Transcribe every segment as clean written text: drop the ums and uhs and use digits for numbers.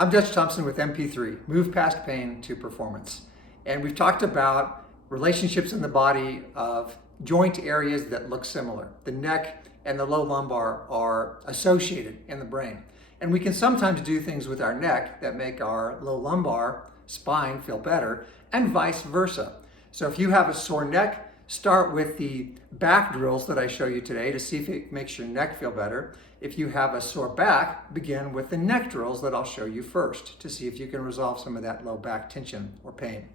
I'm Judge Thompson with MP3, Move Past Pain to Performance. And we've talked about relationships in the body of joint areas that look similar. The neck and the low lumbar are associated in the brain. And we can sometimes do things with our neck that make our low lumbar spine feel better, and vice versa. So if you have a sore neck, start with the back drills that I show you today to see if it makes your neck feel better. If you have a sore back, begin with the neck drills that I'll show you first to see if you can resolve some of that low back tension or pain.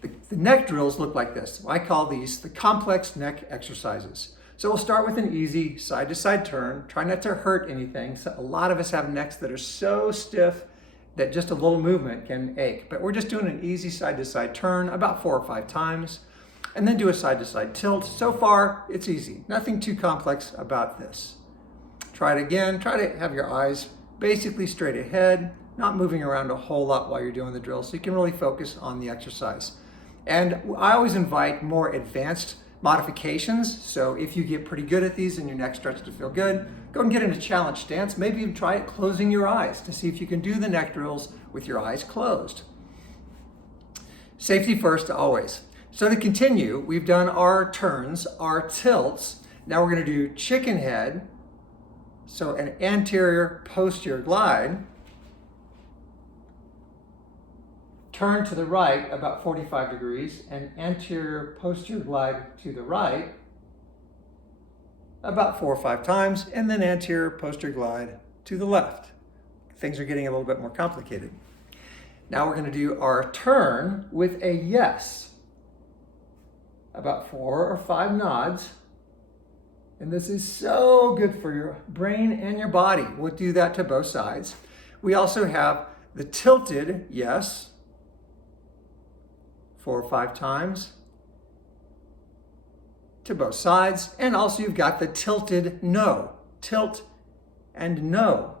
The neck drills look like this. I call these the complex neck exercises. So we'll start with an easy side-to-side turn. Try not to hurt anything. So a lot of us have necks that are so stiff that just a little movement can ache. But we're just doing an easy side-to-side turn about 4 or 5 times. And then do a side-to-side tilt. So far, it's easy. Nothing too complex about this. Try it again. Try to have your eyes basically straight ahead, not moving around a whole lot while you're doing the drill, so you can really focus on the exercise. And I always invite more advanced modifications. So if you get pretty good at these and your neck starts to feel good, go and get in a challenge stance. Maybe even try it closing your eyes to see if you can do the neck drills with your eyes closed. Safety first, always. So to continue, we've done our turns, our tilts. Now we're going to do chicken head. So an anterior posterior glide. Turn to the right about 45 degrees and anterior posterior glide to the right about 4 or 5 times, and then anterior posterior glide to the left. Things are getting a little bit more complicated. Now we're going to do our turn with a yes. About 4 or 5 nods. And this is so good for your brain and your body. We'll do that to both sides. We also have the tilted yes, 4 or 5 times to both sides. And also you've got the tilted no, tilt and no.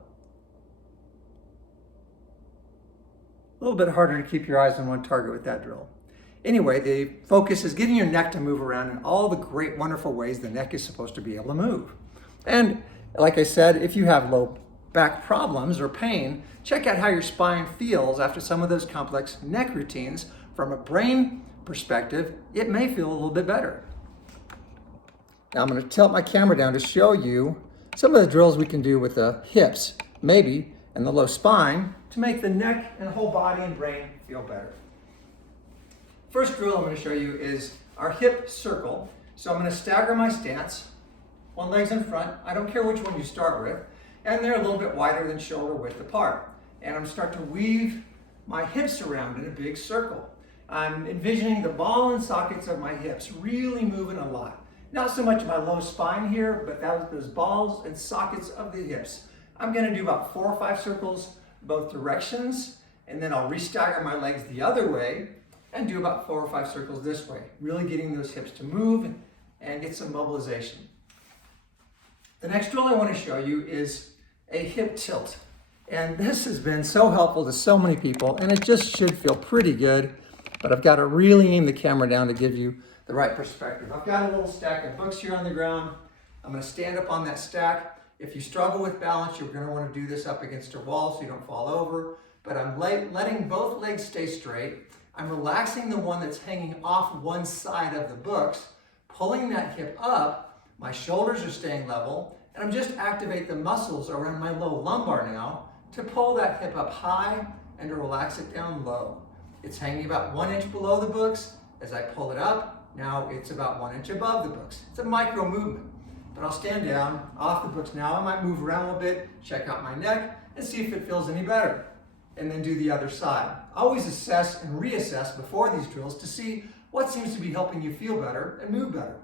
A little bit harder to keep your eyes on one target with that drill. Anyway, the focus is getting your neck to move around in all the great, wonderful ways the neck is supposed to be able to move. And like I said, if you have low back problems or pain, check out how your spine feels after some of those complex neck routines. From a brain perspective, it may feel a little bit better. Now I'm going to tilt my camera down to show you some of the drills we can do with the hips, maybe, and the low spine to make the neck and whole body and brain feel better. First drill I'm going to show you is our hip circle. So I'm going to stagger my stance. One leg's in front. I don't care which one you start with. And they're a little bit wider than shoulder width apart. And I'm going to start to weave my hips around in a big circle. I'm envisioning the ball and sockets of my hips really moving a lot. Not so much my low spine here, but those balls and sockets of the hips. I'm going to do about 4 or 5 circles both directions, and then I'll restagger my legs the other way and do about 4 or 5 circles this way, really getting those hips to move and get some mobilization. The next drill I want to show you is a hip tilt. And this has been so helpful to so many people, and it just should feel pretty good, but I've got to really aim the camera down to give you the right perspective. I've got a little stack of books here on the ground. I'm going to stand up on that stack. If you struggle with balance, you're going to want to do this up against a wall so you don't fall over, but I'm letting both legs stay straight. I'm relaxing the one that's hanging off one side of the books, pulling that hip up, my shoulders are staying level, and I'm just activate the muscles around my low lumbar now to pull that hip up high and to relax it down low. It's hanging about 1 inch below the books. As I pull it up, now it's about 1 inch above the books. It's a micro movement, but I'll stand down off the books now. I might move around a little bit, check out my neck, and see if it feels any better. And then do the other side. Always assess and reassess before these drills to see what seems to be helping you feel better and move better.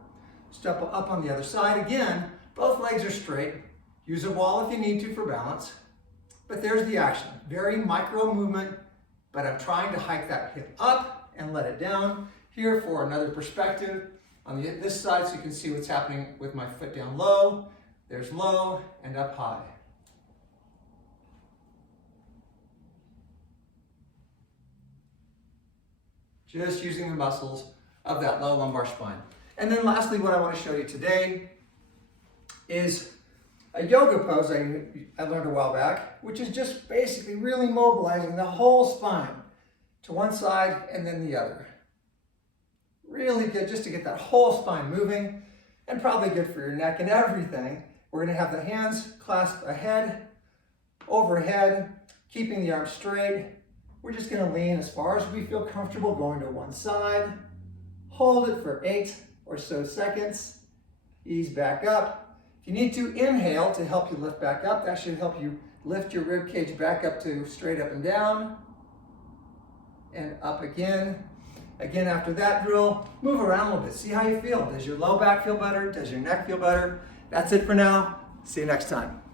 Step up on the other side. Again, both legs are straight. Use a wall if you need to for balance. But there's the action. Very micro movement, but I'm trying to hike that hip up and let it down. Here for another perspective on this side so you can see what's happening with my foot down low. There's low and up high. Just using the muscles of that low lumbar spine. And then lastly, what I want to show you today is a yoga pose I learned a while back, which is just basically really mobilizing the whole spine to one side and then the other. Really good just to get that whole spine moving, and probably good for your neck and everything. We're going to have the hands clasped ahead, overhead, keeping the arms straight. We're just going to lean as far as we feel comfortable going to one side. Hold it for 8 or so seconds. Ease back up. If you need to, inhale to help you lift back up. That should help you lift your rib cage back up to straight up and down. And up again. Again, after that drill, move around a little bit. See how you feel. Does your low back feel better? Does your neck feel better? That's it for now. See you next time.